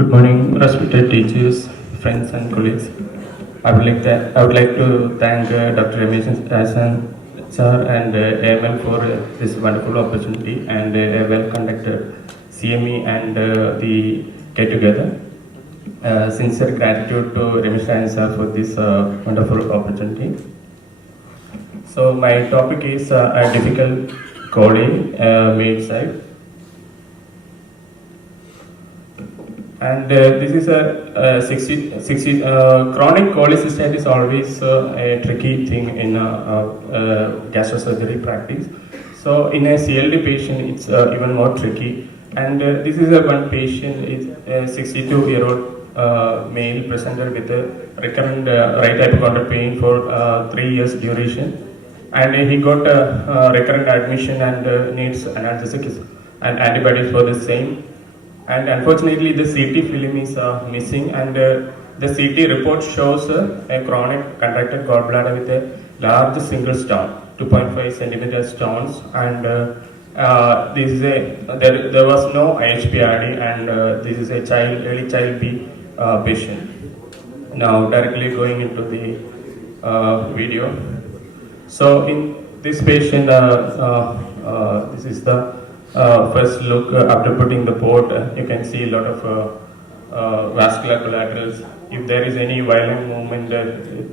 Good morning, respected teachers, friends, and colleagues. I would like to thank Dr. Ramesh Hassan sir and AML for this wonderful opportunity and a well-conducted CME and the get together. Sincere gratitude to Ramesh Hassan sir for this wonderful opportunity. So my topic is a difficult coding made side. And this is a 60 chronic cholecystitis is always a tricky thing in gastrosurgery practice. So in a CLD patient, it's even more tricky. And this is a one patient, is a 62-year-old male presented with a recurrent right hypochondral pain for 3 years duration. And he got a recurrent admission and needs analgesics and antibiotics for the same. And unfortunately the CT film is missing, and the CT report shows a chronic contracted gallbladder with a large single stone, 2.5 centimeter stones, and this is there was no IHPRD, and this is a early child B patient. Now directly going into the video. So in this patient, this is the first look after putting the port. You can see a lot of vascular collaterals. If there is any violent movement,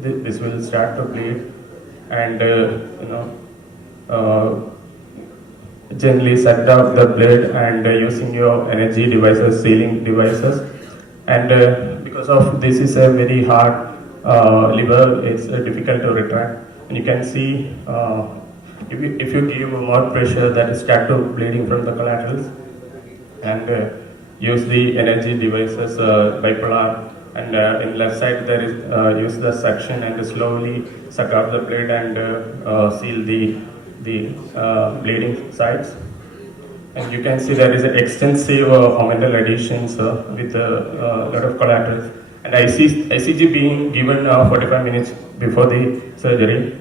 this will start to bleed, and gently suck out the blood and using your energy devices, sealing devices. And because of this is a very hard liver, it's difficult to retract. And you can see. If you give more pressure, that is start to bleeding from the collaterals, and use the energy devices bipolar, and in left side there is use the suction and slowly suck out the blood and seal the bleeding sides. And you can see there is an extensive omental adhesions with a lot of collaterals, and ICG being given 45 minutes before the surgery.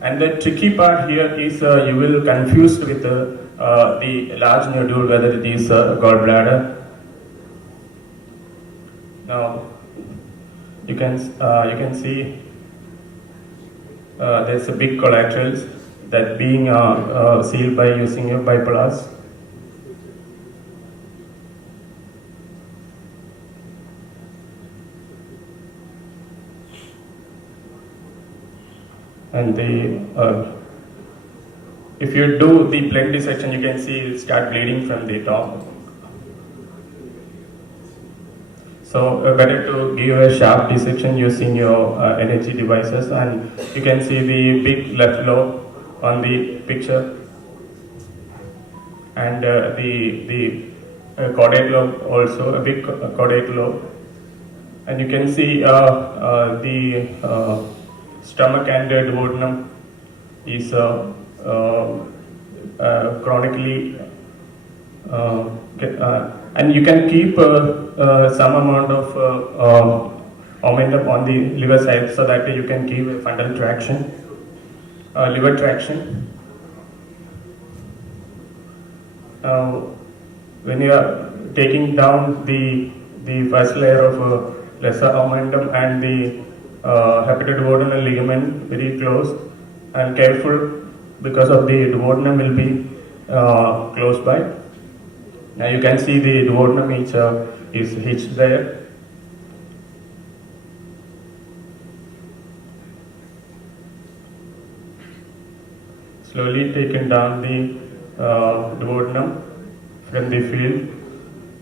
And the tricky part here is you will confuse with the large nodule, whether it is gallbladder. Now you can see there's a big collaterals that being sealed by using your bipolars. And if you do the plug dissection, you can see it start bleeding from the top. So better to give a sharp dissection using your energy devices, and you can see the big left lobe on the picture, and the caudate lobe also, a big caudate lobe, and you can see the stomach and duodenum is chronically and you can keep some amount of omentum on the liver side, so that you can give a fundal traction, liver traction. Now when you are taking down the first layer of lesser omentum and the hepatoduodenal ligament very close and careful, because of the duodenum will be close by. Now you can see the duodenum is hitched there. Slowly taken down the duodenum from the field.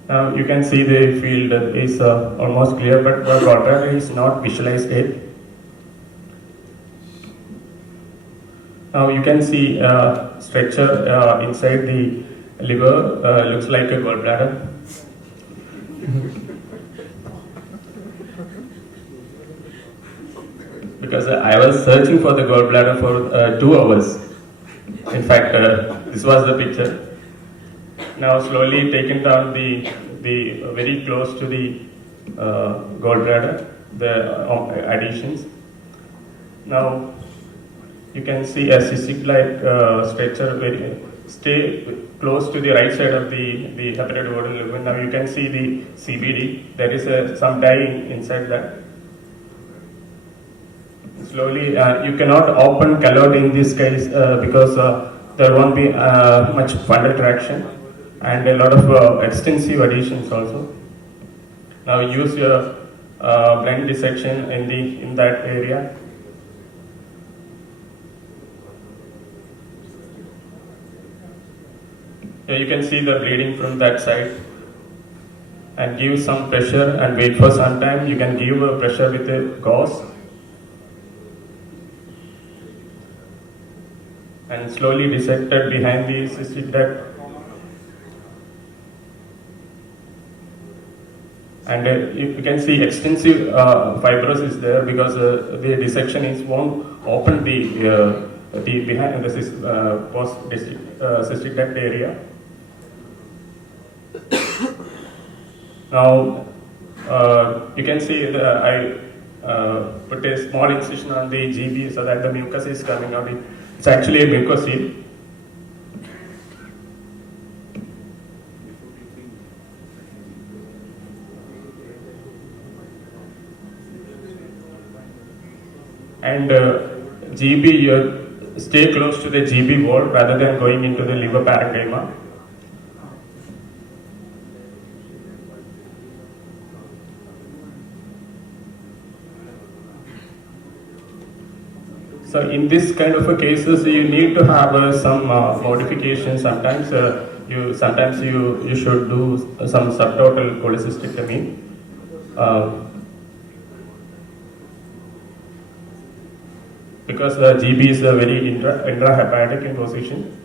Now you can see the field is almost clear, but the gallbladder is not visualized yet. Now you can see structure inside the liver, looks like a gallbladder. Because I was searching for the gallbladder for 2 hours. In fact, this was the picture. Now slowly taken down the very close to the gallbladder, the adhesions. Now you can see a cystic-like structure very stay close to the right side of the hepatoduodenal lumen. Now you can see the CBD. There is some dye inside that. Slowly, you cannot open calotte in this case because there won't be much fundal traction and a lot of extensive adhesions also. Now use your blind dissection in that area. Here you can see the bleeding from that side, and give some pressure and wait for some time. You can give a pressure with a gauze and slowly dissected behind the cystic duct. And you can see extensive fibrosis there because the dissection won't open the behind the post cystic duct area. Now you can see I put a small incision on the GB so that the mucus is coming out. It's actually a mucosal. And GB, you stay close to the GB wall rather than going into the liver parenchyma. So in this kind of cases, you need to have some modification. Sometimes you should do some subtotal cholecystectomy. Because the GB is a very intrahepatic in position.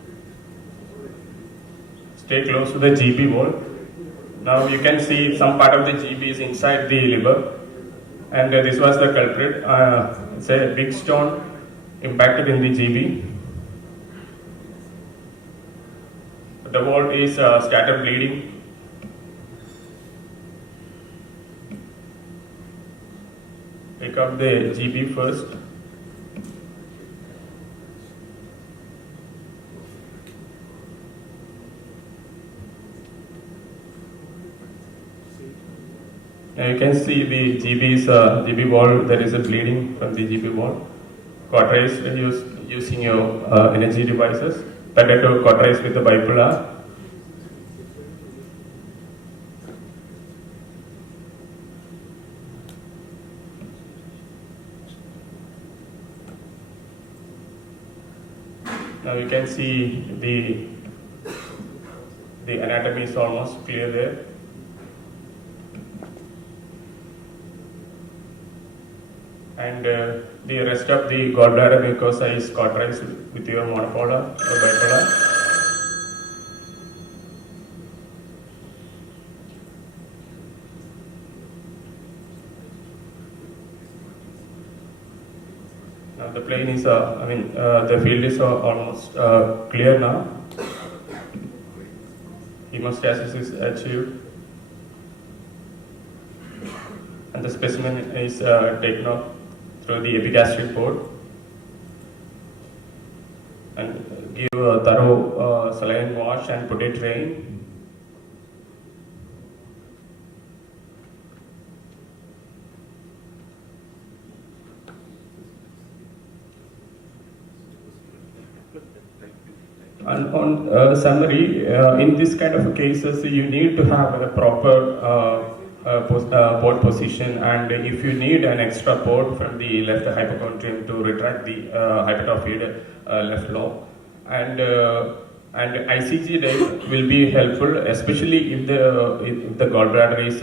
Stay close to the GB wall. Now you can see some part of the GB is inside the liver, and this was the culprit. It's a big stone impacted in the GB. The wall is scattered bleeding. Pick up the GB first. You can see the GB wall. There is a bleeding from the GB wall. Cauterize using your energy devices. Better to cauterize with the bipolar. Now you can see the anatomy is almost clear there. And the rest of the gallbladder mucosa is cauterized with your monopolar or bipolar. Now the plane is, the field is almost clear now. Hemostasis is achieved, and the specimen is taken off through the epigastric port and give a thorough saline wash and put it drain. And on summary, in this kind of cases, you need to have a proper port position, and if you need an extra port from the left hypochondrium to retract the hypertrophied left lobe, and ICG dive will be helpful, especially if the gallbladder is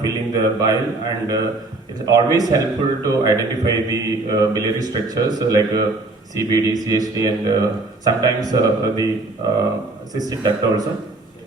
filling the bile, and it's always helpful to identify the biliary structures like CBD, CHD, and sometimes the cystic duct also.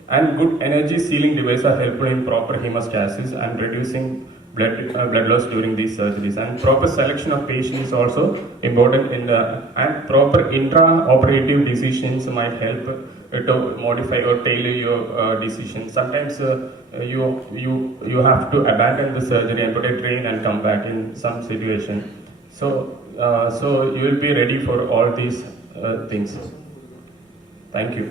And good energy sealing devices are helpful in proper hemostasis and reducing blood loss during these surgeries. And proper selection of patient is also important and proper intra-operative decisions might help to modify or tailor your decision. Sometimes you have to abandon the surgery and put a drain and come back in some situation. So you will be ready for all these things. Thank you.